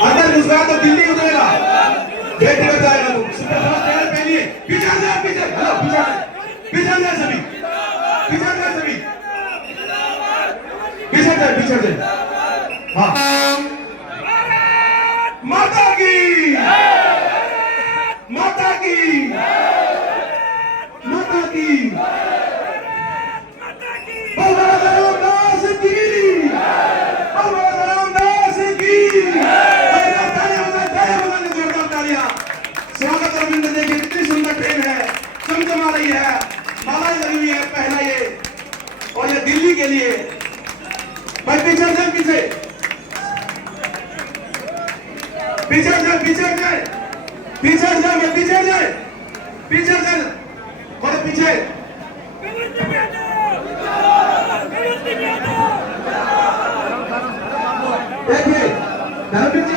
अंदर घुस गया तो दिल्ली उतरेगा, व्यक्तिगत जाएगा तो सुपरफास्ट ट्रेन पहनिए, पीछे आ जाओ, पीछे हेलो, पीछे आ जाए सभी, पीछे आ जाए सभी, पीछे जाए हाँ। माता की माता की माता की बाबा रामदास की, बाबा रामदास की। जोरदार तालियां। स्वागत रविंद्र, देखिए कितनी सुंदर ट्रेन है, चमचमा रही है, मालाएं लगी हुई है, पहना ये, और ये दिल्ली के लिए। भाई पीछे जाए, पीछे पीछे जाए, पीछे जाए, पीछे जाए, पीछे जाए, पीछे जाए, थोड़े पीछे। देखिए धर्मवीर जी